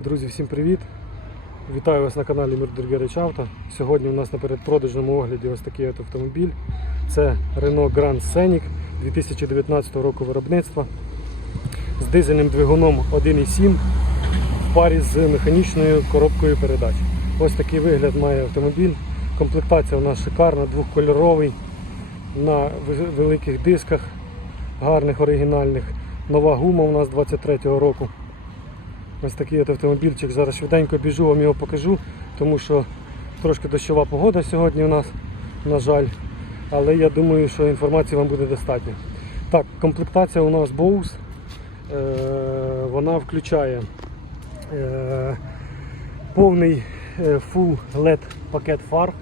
Друзі, всім привіт! Вітаю вас на каналі Мірдергерич Авто. Сьогодні у нас на передпродажному огляді ось такий от автомобіль. Це Renault Grand Scenic 2019 року виробництва з дизельним двигуном 1.7 в парі з механічною коробкою передач. Ось такий вигляд має автомобіль. Комплектація у нас шикарна, двохкольоровий, на великих дисках, гарних оригінальних. Нова гума у нас 23-го року. Ось такий от автомобільчик. Зараз швиденько біжу, вам його покажу, тому що трошки дощова погода сьогодні у нас, на жаль. Але я думаю, що інформації вам буде достатньо. Так, комплектація у нас Bose. Е, вона включає е, повний е, Full LED пакет фар.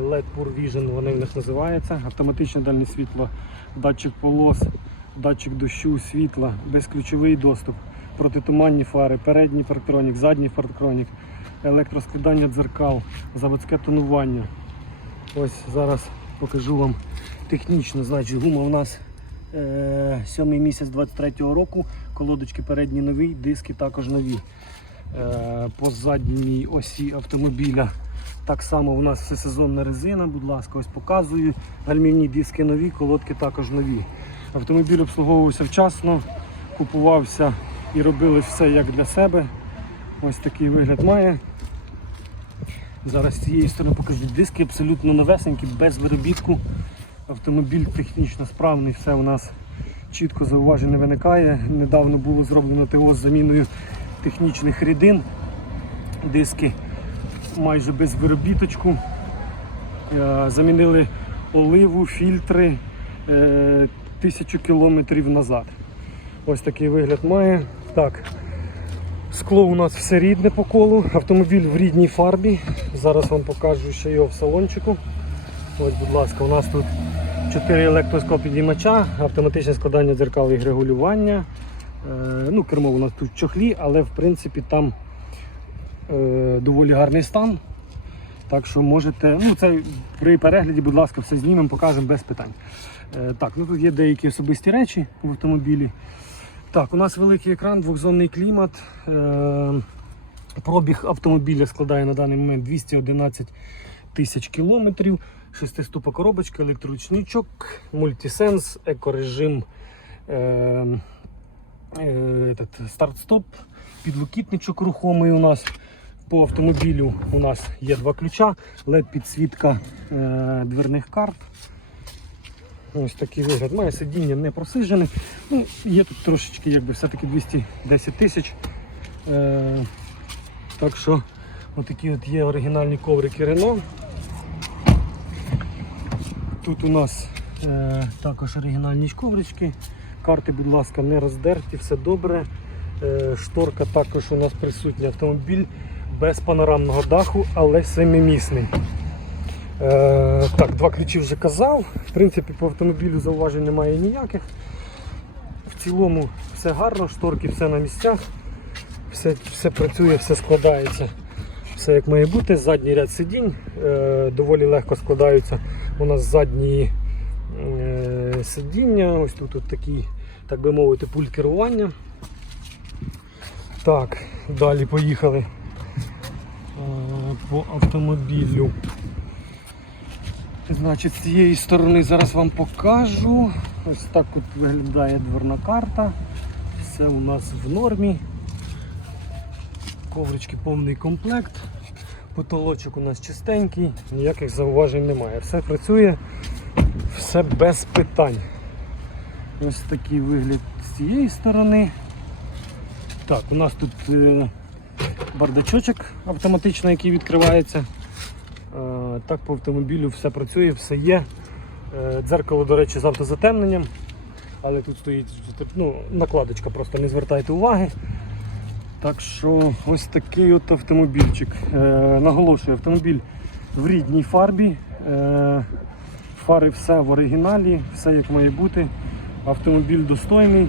LED Pure Vision вони в них називаються. Автоматичне дальнє світло, датчик полос, датчик дощу, світла, безключовий доступ, протитуманні фари, передній парктронік, задній парктронік, електроскладання дзеркал, заводське тонування. Ось зараз покажу вам технічно. Значить, гума у нас е, сьомий місяць 23-го року, колодочки передні нові, диски також нові. Е, по задній осі автомобіля так само у нас всесезонна резина, будь ласка, ось показую. Гальмівні диски нові, колодки також нові. Автомобіль обслуговувався вчасно, купувався і робили все як для себе. Ось такий вигляд має. Зараз з цієї сторони покажу. Диски абсолютно новесенькі, без виробітку. Автомобіль технічно справний, все у нас чітко зауважень виникає. Недавно було зроблено ТО з заміною технічних рідин. Диски майже без виробіточку. Е, Замінили оливу, фільтри е, тисячу кілометрів назад. Ось такий вигляд має. Так, Скло у нас все рідне по колу, автомобіль в рідній фарбі. Зараз вам покажу ще його в салончику. Ось, будь ласка, у нас тут 4 електроскопідіймача, автоматичне складання дзеркал і регулювання. Е, ну, кермо у нас тут чохлі, але в принципі там е, доволі гарний стан. Так що можете, ну це при перегляді, будь ласка, все знімемо, покажемо без питань. Е, так, ну тут є деякі особисті речі в автомобілі. Так, у нас великий екран, двохзонний клімат. Е, пробіг автомобіля складає на даний момент 211 тисяч кілометрів. Шестиступа коробочка, електроручничок, мультисенс, екорежим, е, е, старт-стоп, підлокітничок рухомий у нас. По автомобілю у нас є два ключа, LED підсвітка дверних карт. Ось такий вигляд. Має сидіння не просижене. Ну, є тут трошечки, якби все-таки 210 тисяч. Е, так що отакі от є оригінальні коврики Renault. Тут у нас е, також оригінальні коврички. Карти, будь ласка, не роздерті, все добре. Е, шторка також у нас присутня автомобіль без панорамного даху, але семимісний. Е, так, два ключі вже казав. В принципі, по автомобілю зауважень немає ніяких. В цілому все гарно, шторки все на місцях, все, все працює, все складається. Все як має бути. Задній ряд сидінь е, доволі легко складаються. У нас задні е, сидіння. Ось тут от такий, так би мовити, пульт керування. Так, далі поїхали е, по автомобілю. Значить, з цієї сторони зараз вам покажу. Ось так от виглядає дверна карта. Все у нас в нормі. Коврички повний комплект. Потолочок у нас чистенький, ніяких зауважень немає. Все працює, все без питань. Ось такий вигляд з цієї сторони. Так, у нас тут е, бардачочок автоматично, який відкривається. Е, Так, по автомобілю все працює, все є. Е, Дзеркало, до речі, з автозатемненням. Але тут стоїть ну, накладочка, просто не звертайте уваги. Так що ось такий от автомобільчик. Е, наголошую, автомобіль в рідній фарбі. Фари все в оригіналі, все як має бути. Автомобіль достойний.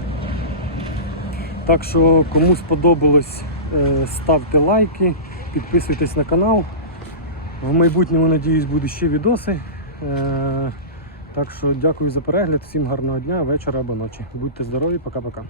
Так що кому сподобалось, ставте лайки, підписуйтесь на канал. В майбутньому, надіюсь, будуть ще відоси. Е, Так що дякую за перегляд, всім гарного дня, вечора або ночі. Будьте здорові, пока-пока.